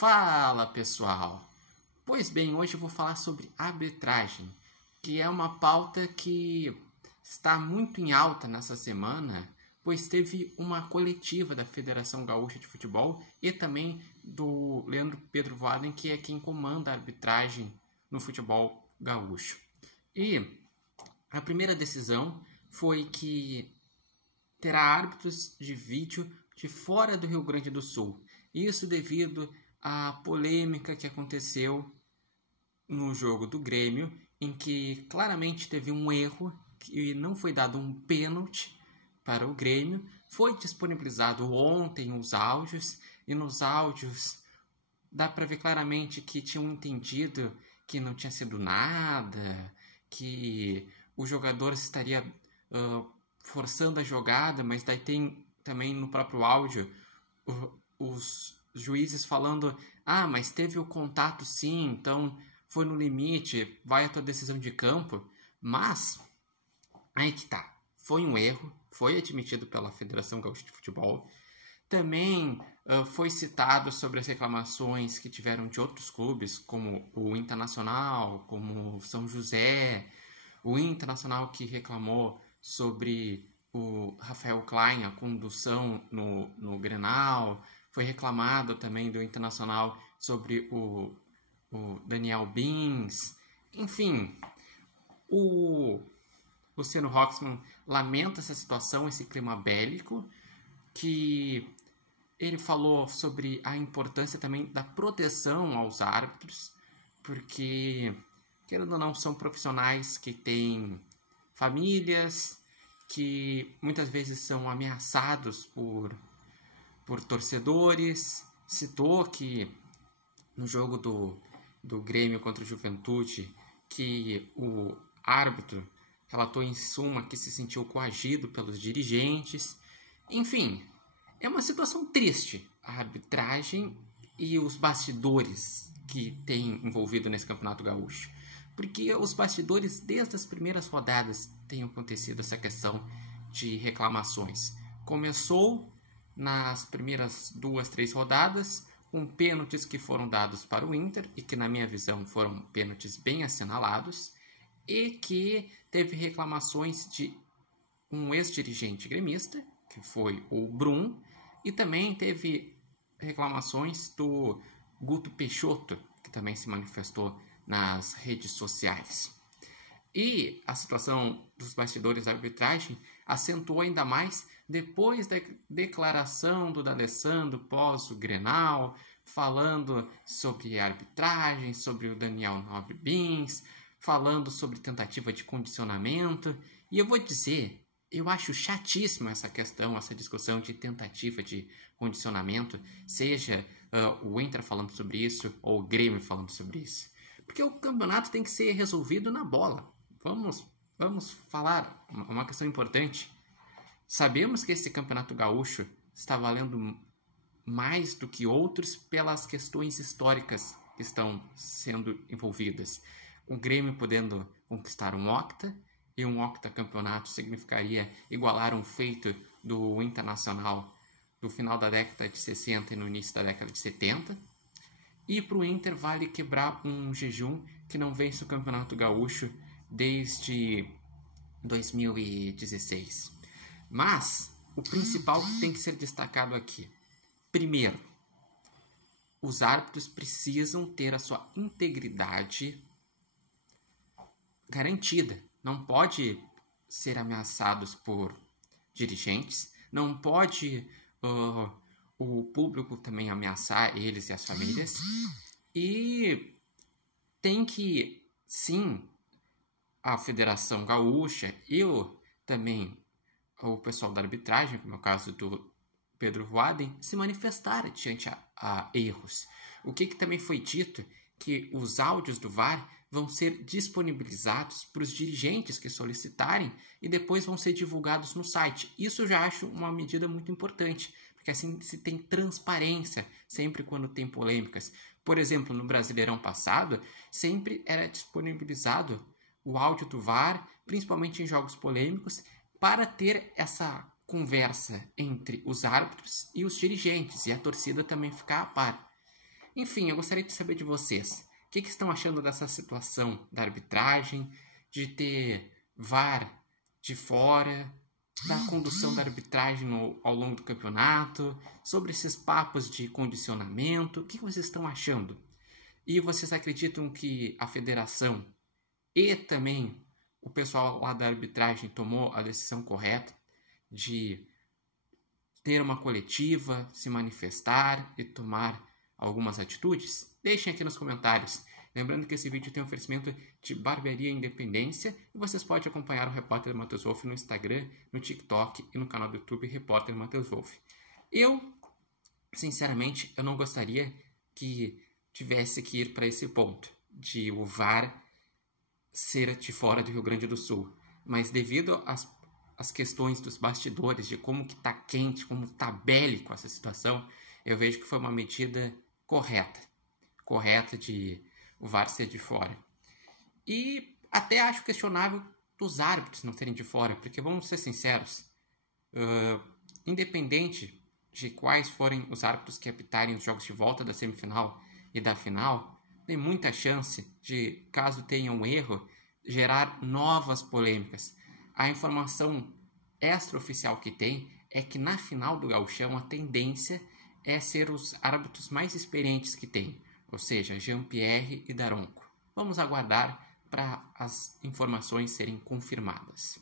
Fala pessoal! Pois bem, hoje eu vou falar sobre arbitragem, que é uma pauta que está muito em alta nessa semana, pois teve uma coletiva da Federação Gaúcha de Futebol e também do Leandro Pedro Voaden, que é quem comanda a arbitragem no futebol gaúcho. E a primeira decisão foi que terá árbitros de vídeo de fora do Rio Grande do Sul. Isso devido à polêmica que aconteceu no jogo do Grêmio, em que claramente teve um erro, que não foi dado um pênalti para o Grêmio. Foi disponibilizado ontem os áudios, e nos áudios dá para ver claramente que tinham entendido que não tinha sido nada, que o jogador estaria forçando a jogada, mas daí tem também no próprio áudio os juízes falando: mas teve o contato sim, então foi no limite, vai a tua decisão de campo. Mas aí que tá, foi um erro, foi admitido pela Federação Gaúcha de Futebol. Também foi citado sobre as reclamações que tiveram de outros clubes, como o Internacional, como o São José, o Internacional que reclamou sobre o Rafael Klein, a condução no Grenal. Foi reclamado também do Internacional sobre o Daniel Bins. Enfim, o Luciano Roxman lamenta essa situação, esse clima bélico, que ele falou sobre a importância também da proteção aos árbitros, porque, querendo ou não, são profissionais que têm famílias, que muitas vezes são ameaçados por torcedores. Citou que no jogo do Grêmio contra o Juventude, que o árbitro relatou em suma que se sentiu coagido pelos dirigentes. Enfim, é uma situação triste a arbitragem e os bastidores que tem envolvido nesse Campeonato Gaúcho. Porque os bastidores, desde as primeiras rodadas, tem acontecido essa questão de reclamações. Começou nas primeiras 2-3 rodadas, com pênaltis que foram dados para o Inter, e que na minha visão foram pênaltis bem assinalados, e que teve reclamações de um ex-dirigente gremista, que foi o Brum, e também teve reclamações do Guto Peixoto, que também se manifestou nas redes sociais. E a situação dos bastidores da arbitragem acentuou ainda mais depois da declaração do D'Alessandro pós o Grenal, falando sobre a arbitragem, sobre o Daniel Bins, falando sobre tentativa de condicionamento. E eu vou dizer, eu acho chatíssima essa questão, essa discussão de tentativa de condicionamento, seja o Inter falando sobre isso ou o Grêmio falando sobre isso. Porque o campeonato tem que ser resolvido na bola. Vamos falar uma questão importante. Sabemos que esse Campeonato Gaúcho está valendo mais do que outros pelas questões históricas que estão sendo envolvidas. O Grêmio podendo conquistar um octa, e um octacampeonato significaria igualar um feito do Internacional do final da década de 60 e no início da década de 70. E para o Inter vale quebrar um jejum que não vence o Campeonato Gaúcho desde 2016. Mas o principal que tem que ser destacado aqui: primeiro, os árbitros precisam ter a sua integridade garantida. Não pode ser ameaçados por dirigentes, não pode o público também ameaçar eles e as famílias. E tem que, sim, a Federação Gaúcha e também o pessoal da arbitragem, como é o caso do Pedro Voaden, se manifestar diante a erros. O que também foi dito, que os áudios do VAR vão ser disponibilizados para os dirigentes que solicitarem e depois vão ser divulgados no site. Isso eu já acho uma medida muito importante, porque assim se tem transparência sempre quando tem polêmicas. Por exemplo, no Brasileirão passado, sempre era disponibilizado o áudio do VAR, principalmente em jogos polêmicos, para ter essa conversa entre os árbitros e os dirigentes, e a torcida também ficar a par. Enfim, eu gostaria de saber de vocês. O que estão achando dessa situação da arbitragem, de ter VAR de fora, da condução da arbitragem ao longo do campeonato, sobre esses papos de condicionamento? O que vocês estão achando? E vocês acreditam que a federação e também o pessoal lá da arbitragem tomou a decisão correta de ter uma coletiva, se manifestar e tomar algumas atitudes? Deixem aqui nos comentários. Lembrando que esse vídeo tem oferecimento de Barbearia Independência e vocês podem acompanhar o Repórter Matheus Wolff no Instagram, no TikTok e no canal do YouTube Repórter Matheus Wolff. Eu, sinceramente, eu não gostaria que tivesse que ir para esse ponto de o VAR ser de fora do Rio Grande do Sul. Mas devido às questões dos bastidores, de como que tá quente, como tá bélico essa situação, eu vejo que foi uma medida correta de o VAR ser de fora. E até acho questionável dos árbitros não serem de fora, porque vamos ser sinceros, independente de quais forem os árbitros que apitarem os jogos de volta da semifinal e da final, tem muita chance de, caso tenha um erro, gerar novas polêmicas. A informação extraoficial que tem é que na final do Gauchão a tendência é ser os árbitros mais experientes que tem, ou seja, Jean-Pierre e Daronco. Vamos aguardar para as informações serem confirmadas.